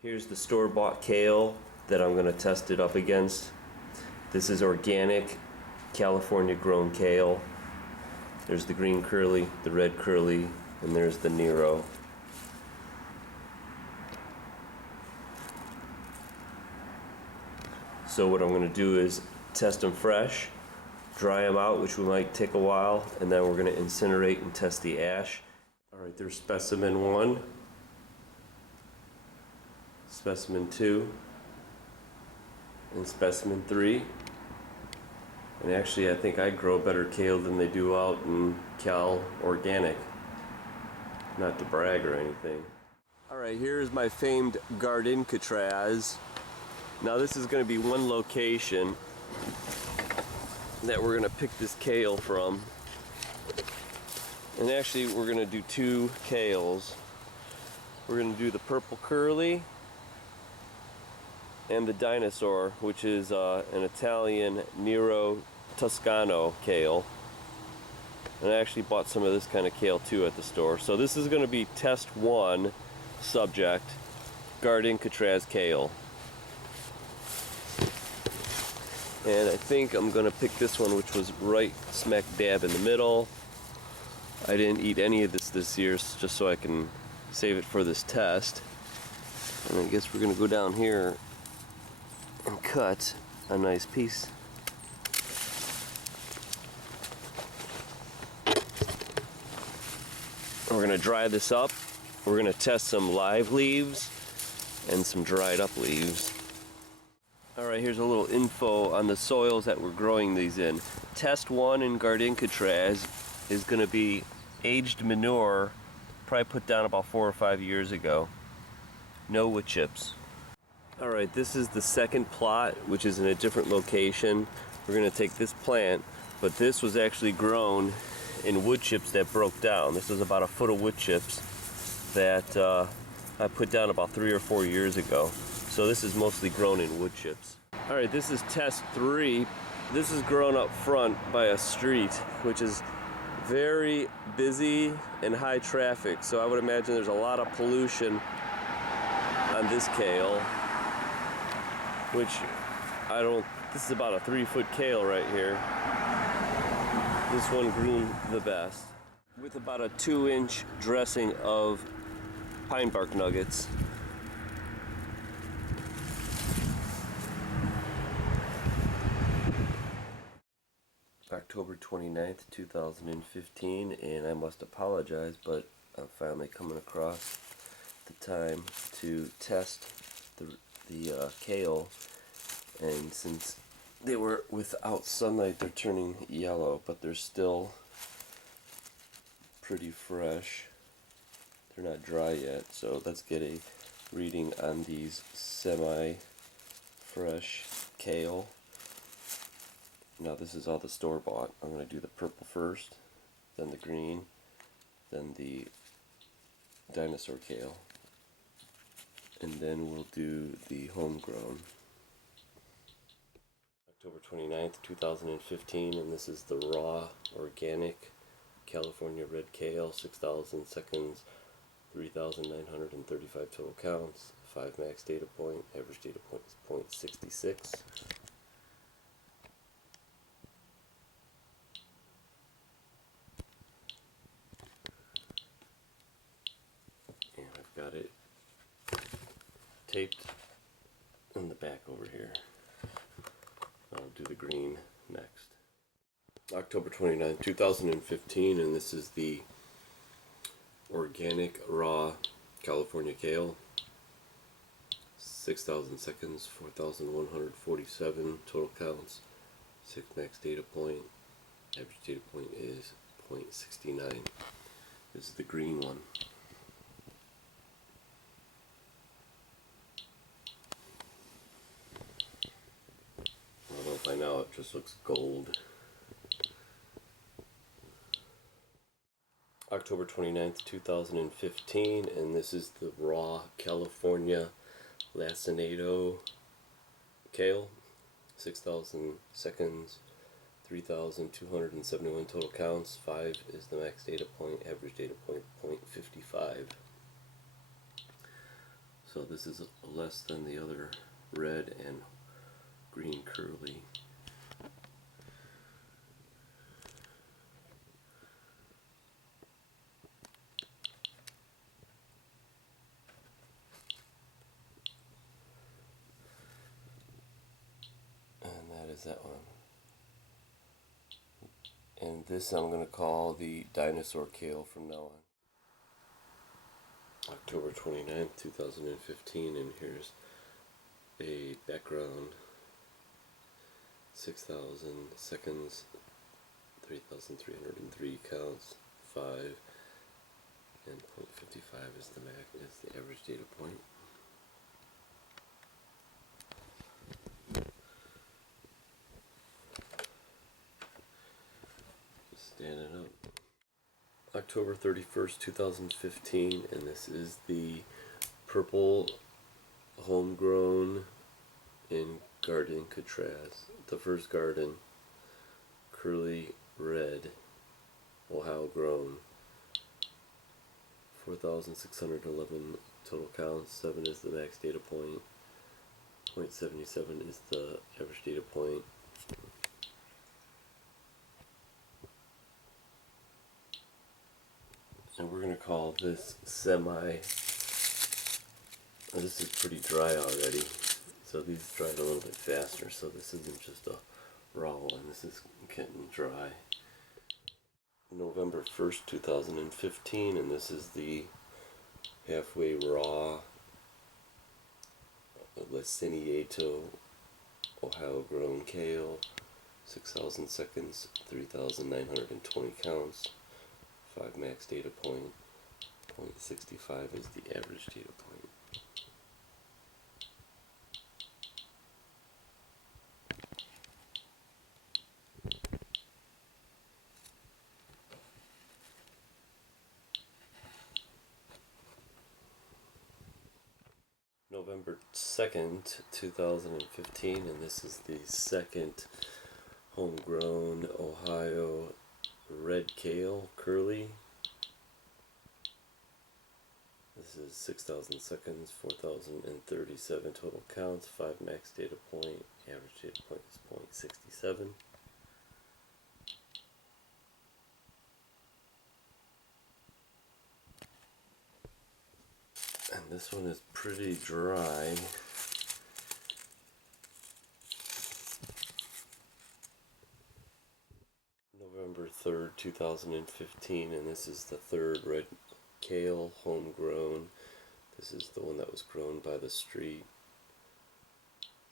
Here's the store-bought kale that I'm going to test it up against. This is organic, California-grown kale. There's the green curly, the red curly, and there's the Nero. So what I'm going to do is test them fresh, dry them out, which might take a while, and then we're going to incinerate and test the ash. Alright, there's specimen 1, specimen 2, and specimen 3. And actually I think I grow better kale than they do out in Cal Organic. Not to brag or anything. Alright, here's my famed garden Catraz. Now this is going to be one location that we're going to pick this kale from. And actually we're going to do 2 kales. We're going to do the purple curly and the dinosaur, which is an Italian Nero Toscano kale. And I actually bought some of this kind of kale too at the store. So this is going to be test 1 subject, Garden Catraz kale. And I think I'm going to pick this one, which was right smack dab in the middle. I didn't eat any of this year just so I can save it for this test. And I guess we're going to go down here and cut a nice piece. We're going to dry this up. We're going to test some live leaves and some dried up leaves. Alright, here's a little info on the soils that we're growing these in. Test 1 in Garden Catraz is going to be aged manure, probably put down about 4 or 5 years ago. No wood chips. Alright, this is the second plot, which is in a different location. We're going to take this plant, but this was actually grown in wood chips that broke down. This is about a foot of wood chips that I put down about 3 or 4 years ago. So this is mostly grown in wood chips. Alright, this is test 3. This is grown up front by a street, which is very busy and high traffic. So I would imagine there's a lot of pollution on this kale, which this is about a 3-foot kale right here. This one grew the best, with about a 2-inch dressing of pine bark nuggets. October 29th, 2015, and I must apologize, but I'm finally coming across the time to test the kale, and since they were without sunlight, they're turning yellow, but they're still pretty fresh. They're not dry yet, so let's get a reading on these semi-fresh kale. Now this is all the store-bought. I'm going to do the purple first, then the green, then the dinosaur kale, and then we'll do the homegrown. October 29th, 2015, and this is the raw, organic California red kale, 6,000 seconds, 3,935 total counts, 5 max data point, average data point is 0.66. And I've got it taped on the back over here. I'll do the green next. October 29th, 2015, and this is the organic raw California kale. 6,000 seconds, 4,147 total counts, 6 max data point, average data point is 0.69. This is the green one. Although by now it just looks gold. October 29th, 2015, and this is the raw California Lacinado kale. 6,000 seconds, 3,271 total counts, 5 is the max data point, average data point 0.55. So this is less than the other red and green curly. And that is that one. And this I'm going to call the dinosaur kale from now on. October 29th, 2015, and here's a background. 6,000 seconds, 3,303 counts, 5, and 0.55 is the average data point. Standing up. October 31st, 2015, and this is the purple homegrown in garden contrast. The first garden, curly red, Ohio grown. 4,611 total counts. 7 is the max data point. 0.77 is the average data point. And we're going to call this semi. This is pretty dry already, so these dried a little bit faster, so this isn't just a raw one, this is getting dry. November 1st, 2015, and this is the halfway raw Laciniato Ohio grown kale. 6,000 seconds, 3,920 counts, 5 max data point, 0.65 is the average data point. November 2nd, 2015, and this is the second homegrown Ohio red kale curly. This is 6,000 seconds, 4,037 total counts, 5 max data point, average data point is 0.67. And this one is pretty dry. November 3rd, 2015, and this is the third red kale homegrown. This is the one that was grown by the street.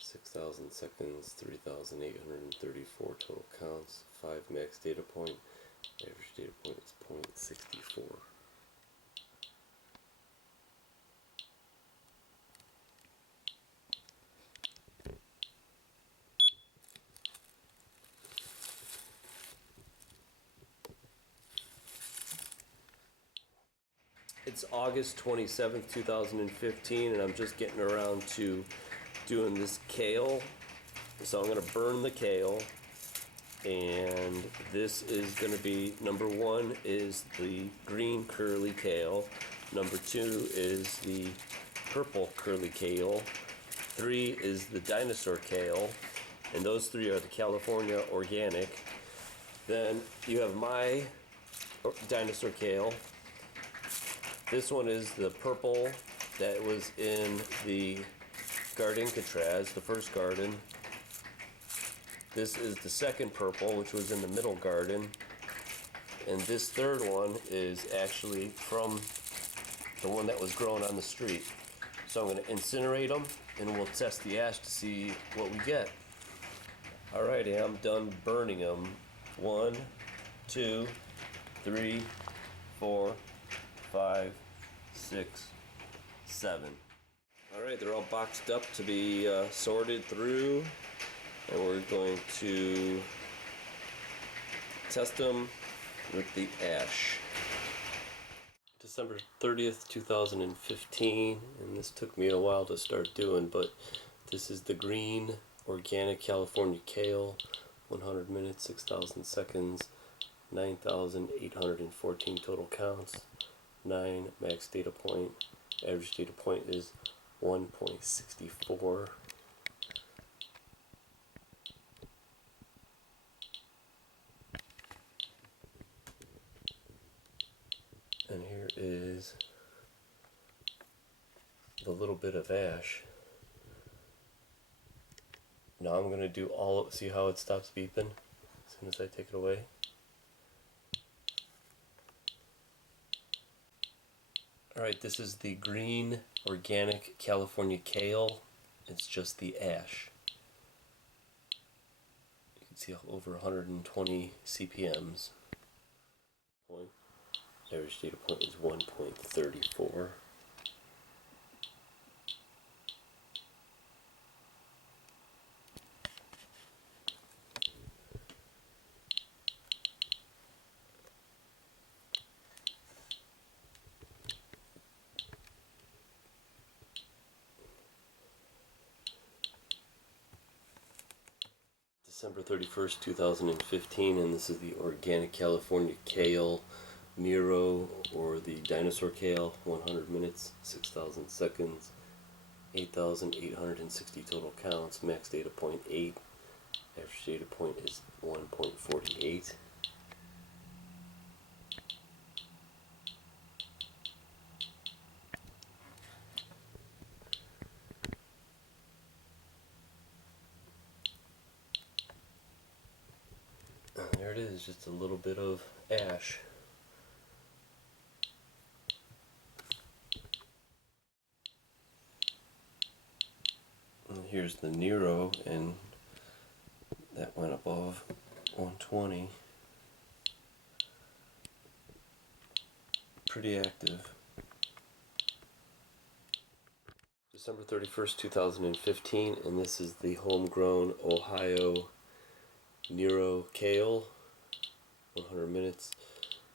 6,000 seconds, 3,834 total counts, 5 max data point, average data point is 0.64. It's August 27th, 2015, and I'm just getting around to doing this kale. So I'm going to burn the kale, and this is going to be, number 1 is the green curly kale, number 2 is the purple curly kale, 3 is the dinosaur kale, and those 3 are the California organic. Then you have my dinosaur kale. This one is the purple that was in the garden Catraz, the first garden. This is the second purple, which was in the middle garden. And this third one is actually from the one that was grown on the street. So I'm going to incinerate them, and we'll test the ash to see what we get. Alrighty, I'm done burning them. 1, 2, 3, 4, 5, 6, 7. Alright, they're all boxed up to be sorted through, and we're going to test them with the ash. December 30th, 2015, and this took me a while to start doing, but this is the green organic California kale, 100 minutes, 6,000 seconds, 9,814 total counts, 9 max data point, average data point is 1.64. And here is the little bit of ash. Now I'm going to do all, see how it stops beeping as soon as I take it away? Alright, this is the green organic California kale. It's just the ash. You can see over 120 CPMs. Average data point is 1.34. December 31st, 2015, and this is the organic California kale Nero, or the dinosaur kale. 100 minutes, 6,000 seconds, 8,860 total counts, max data point 8, average data point is 1.48. There it is, just a little bit of ash. And here's the Nero, and that went above 120. Pretty active. December 31st, 2015, and this is the homegrown Ohio Nero kale. 100 minutes,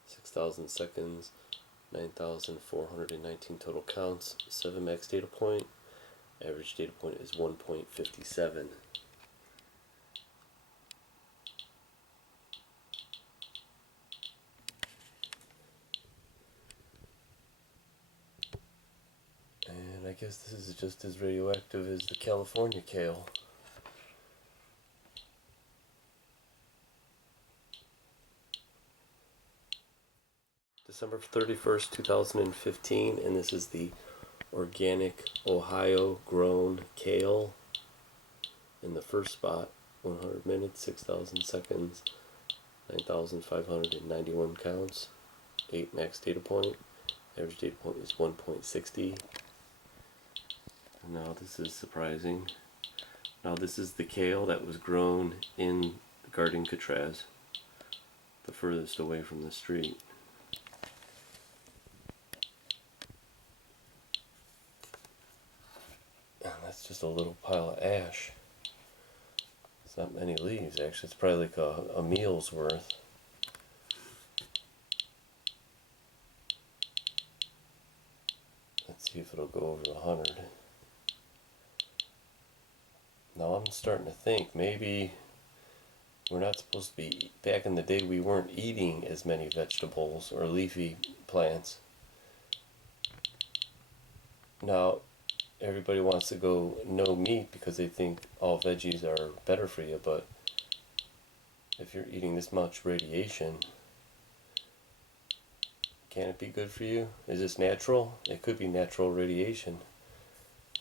6,000 seconds, 9,419 total counts, 7 max data point, average data point is 1.57. And I guess this is just as radioactive as the California kale. December 31st, 2015, and this is the organic Ohio grown kale. In the first spot, 100 minutes, 6,000 seconds, 9,591 counts, 8 max data point, average data point is 1.60. Now this is surprising. Now this is the kale that was grown in the Garden Catraz, the furthest away from the street. And that's just a little pile of ash. It's not many leaves actually, it's probably like a meal's worth. Let's see if it'll go over 100. Now I'm starting to think maybe we're not supposed to be, back in the day we weren't eating as many vegetables or leafy plants. Now everybody wants to go no meat because they think all veggies are better for you, but if you're eating this much radiation, can it be good for you? Is this natural? It could be natural radiation,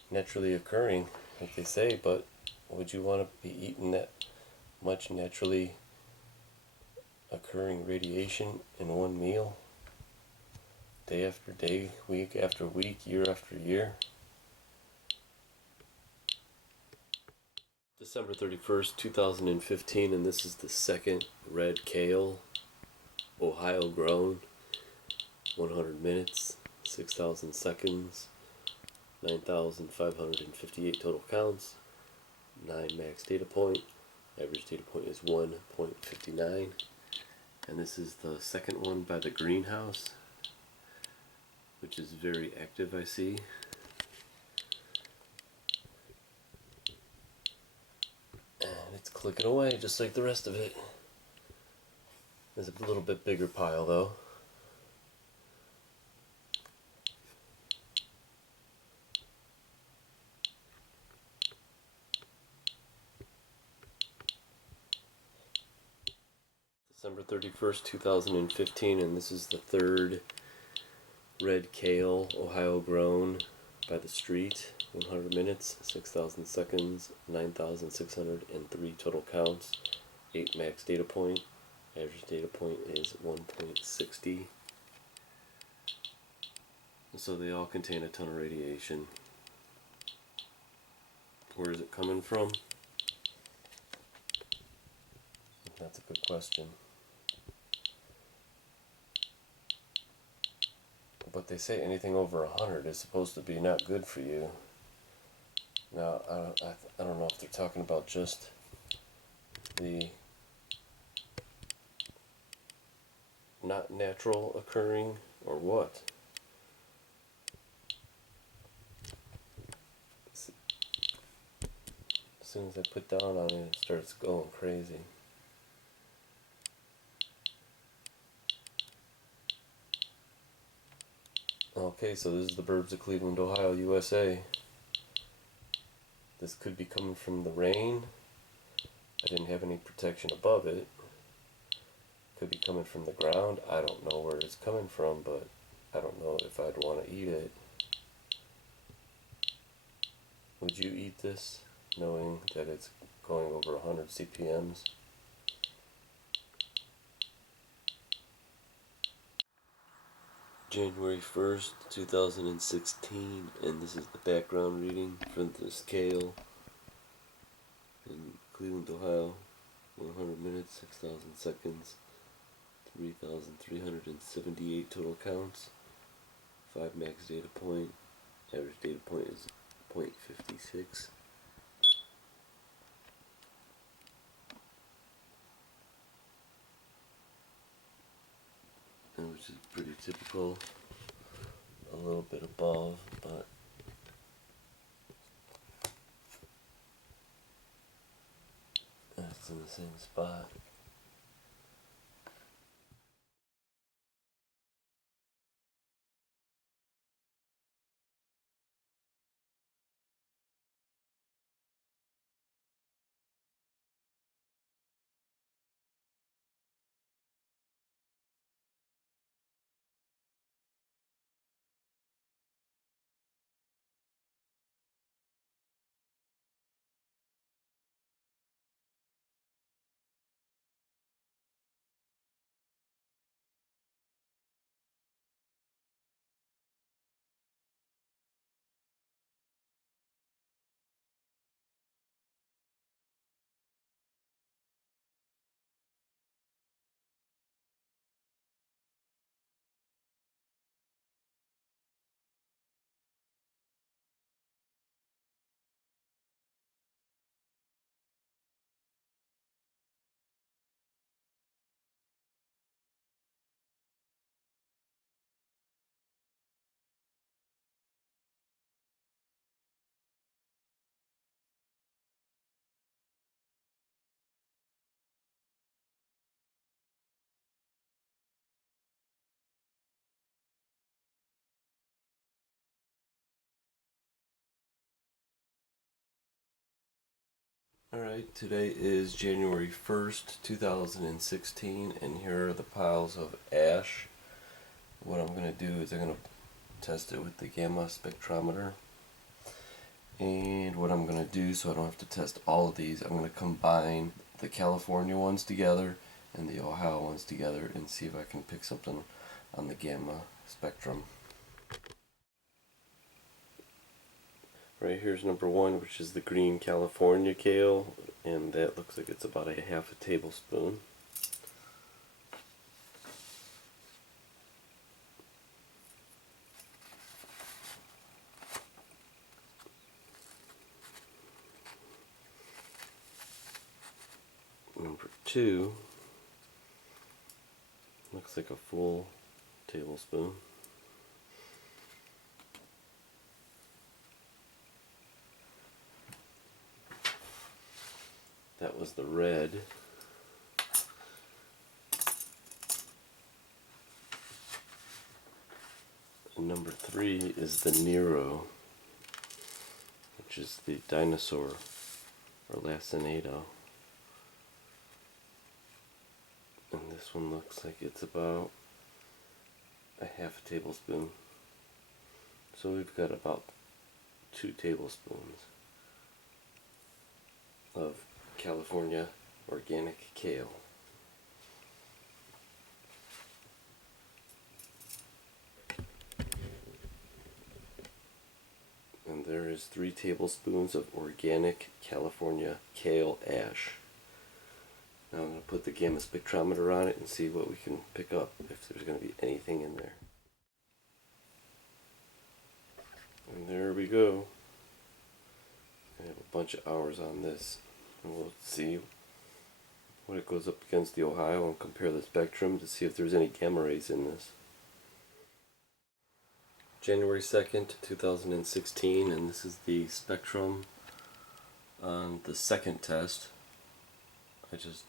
naturally occurring, like they say, but would you want to be eating that much naturally occurring radiation in one meal? Day after day, week after week, year after year? December 31st, 2015, and this is the second red kale, Ohio grown, 100 minutes, 6,000 seconds, 9,558 total counts, 9 max data point, average data point is 1.59, and this is the second one by the greenhouse, which is very active, I see. And it's clicking away just like the rest of it. There's a little bit bigger pile though. December 31st, 2015, and this is the third red kale, Ohio grown by the street. 100 minutes, 6,000 seconds, 9,603 total counts, 8 max data point. Average data point is 1.60. So they all contain a ton of radiation. Where is it coming from? That's a good question. But they say anything over 100 is supposed to be not good for you. Now, I don't know if they're talking about just the not natural occurring or what. As soon as I put down on it, it starts going crazy. Okay, so this is the Burbs of Cleveland, Ohio, USA. This could be coming from the rain. I didn't have any protection above it. Could be coming from the ground. I don't know where it's coming from, but I don't know if I'd want to eat it. Would you eat this, knowing that it's going over 100 CPMs? January 1st, 2016, and this is the background reading for this kale in Cleveland, Ohio. 100 minutes, 6,000 seconds, 3,378 total counts, 5 max data point. Average data point is 0.56. Which is pretty typical, a little bit above, but it's in the same spot. Alright, today is January 1st, 2016, and here are the piles of ash. What I'm going to do is I'm going to test it with the gamma spectrometer. And what I'm going to do, so I don't have to test all of these, I'm going to combine the California ones together and the Ohio ones together and see if I can pick something on the gamma spectrum. Right here's number one, which is the green California kale, and that looks like it's about a half a tablespoon. Number two looks like a full tablespoon. That was the red. And number three is the Nero, which is the dinosaur, or Lacinado. And this one looks like it's about a half a tablespoon. So we've got about 2 tablespoons of California organic kale. And there is 3 tablespoons of organic California kale ash. Now I'm going to put the gamma spectrometer on it and see what we can pick up, if there's going to be anything in there. And there we go. I have a bunch of hours on this. And we'll see what it goes up against the Ohio and compare the spectrum to see if there's any gamma rays in this. January 2nd, 2016, and this is the spectrum on the second test. I just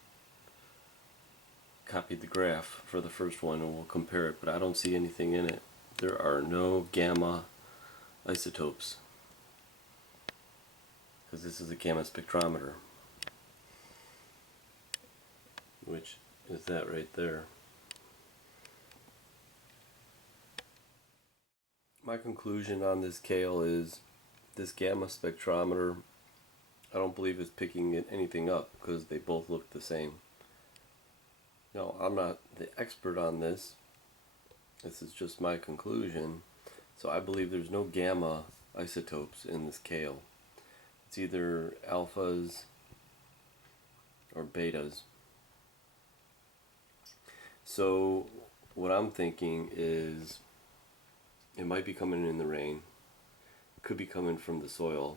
copied the graph for the first one and we'll compare it, but I don't see anything in it. There are no gamma isotopes, because this is a gamma spectrometer, which is that right there. My conclusion on this kale is this gamma spectrometer, I don't believe is picking anything up because they both look the same. Now, I'm not the expert on this. This is just my conclusion. So I believe there's no gamma isotopes in this kale. It's either alphas or betas. So what I'm thinking is it might be coming in the rain. It could be coming from the soil.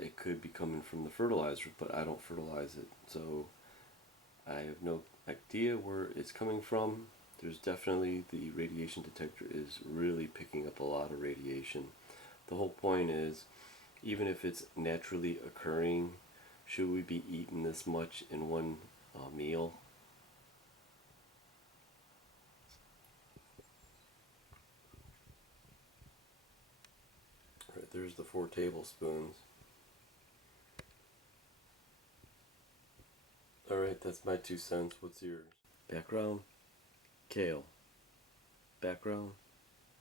It could be coming from the fertilizer, but I don't fertilize it. So I have no idea where it's coming from. There's definitely, the radiation detector is really picking up a lot of radiation. The whole point is, even if it's naturally occurring, should we be eating this much in one meal? Right, there's the 4 tablespoons. Alright, that's my 2 cents. What's yours? Background, kale. Background,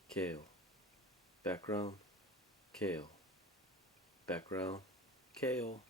kale. Background, kale. Background, kale.